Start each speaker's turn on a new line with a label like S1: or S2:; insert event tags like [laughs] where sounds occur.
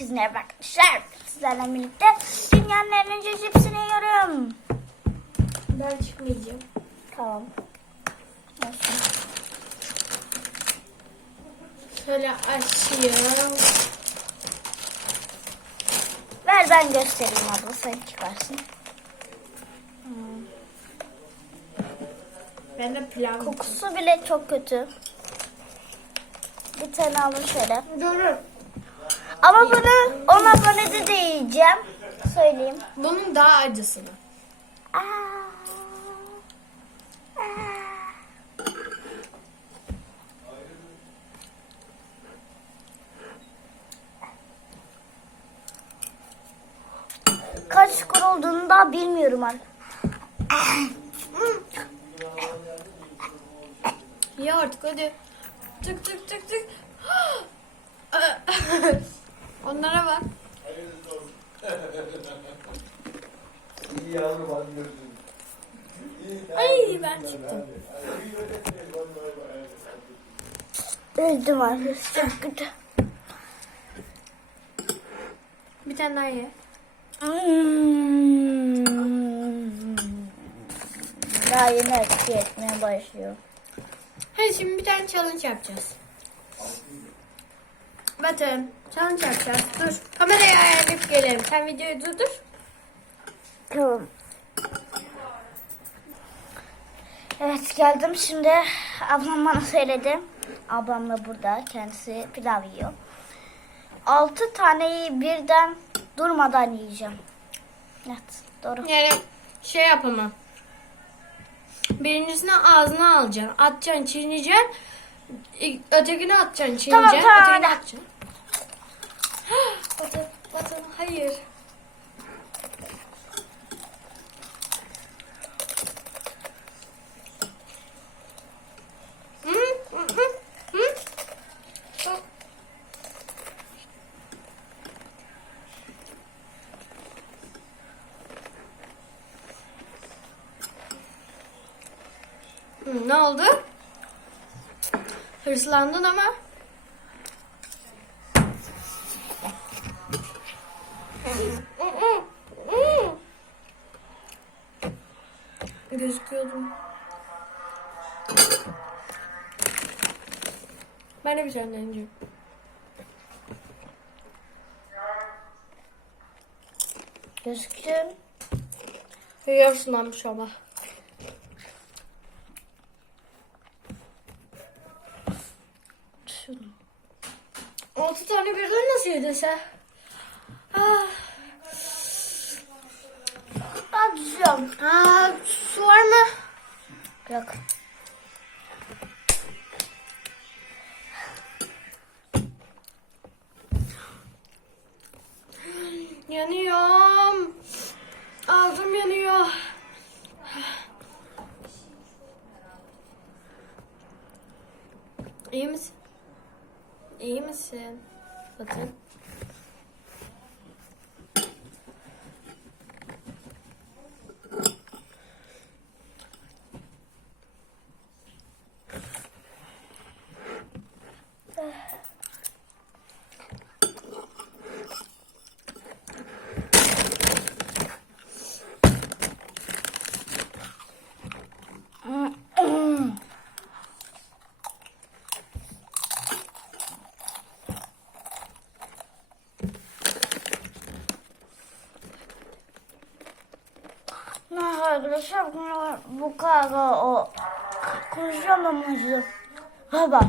S1: Herkesin merhaba arkadaşlar. Sizlerle birlikte dünyanın en önce cipsini yiyorum.
S2: Ben çıkmayacağım.
S1: Tamam. Olsun.
S2: Şöyle açayım.
S1: Ver ben göstereyim abla sen çıkarsın.
S2: Ben de pilav.
S1: Kokusu bile çok kötü. Bir tane alın şöyle.
S2: Durun.
S1: Ama bunu ona abonede de yiyeceğim. Söyleyeyim.
S2: Bunun daha acısını.
S1: Aa. Aa. Kaç skor olduğunu daha bilmiyorum artık.
S2: Ya artık hadi. Tık tık tık tık. [gasps] [laughs] Onlara bak.
S3: İyi yavrum. İyi,
S2: Ay ben çıktım.
S1: Öldüm artık. Çok kötü.
S2: Bir tane daha ye.
S1: Hmm. Daha yeni etki etmeye başlıyor.
S2: Hadi şimdi bir tane challenge yapacağız. Bakın challenge yapacağız. Dur kamerayı ayarlayıp gelelim. Sen videoyu durdur.
S1: Tamam. Evet geldim şimdi. Ablam bana söyledi. Ablam da burada. Kendisi pilav yiyor. Altı taneyi birden durmadan yiyeceğim. Evet doğru.
S2: Yani şey yapamam. Birincisini ağzına alacaksın. Atacaksın, çiğneyeceksin. Ötekini atacaksın, çiğneyeceksin.
S1: tamam,
S2: ötekini
S1: hadi.
S2: atacaksın. [gasps] Batın, batın, hayır. Ne oldu? Hırslandın ama. Gözüküyordum. Ben de bir tane deneyeceğim.
S1: Gözüktün.
S2: Yarısındanmış ama. Altı tane birden nasıl yedin sen? Ah.
S1: Acıyorum.
S2: Aa, su var mı?
S1: Yok.
S2: Yanıyorum. Ağzım yanıyor. İyi misin? İyi misin? Bakın.
S1: Ne arkadaşlar bu- kadar o konuşamam acıdı. Baba.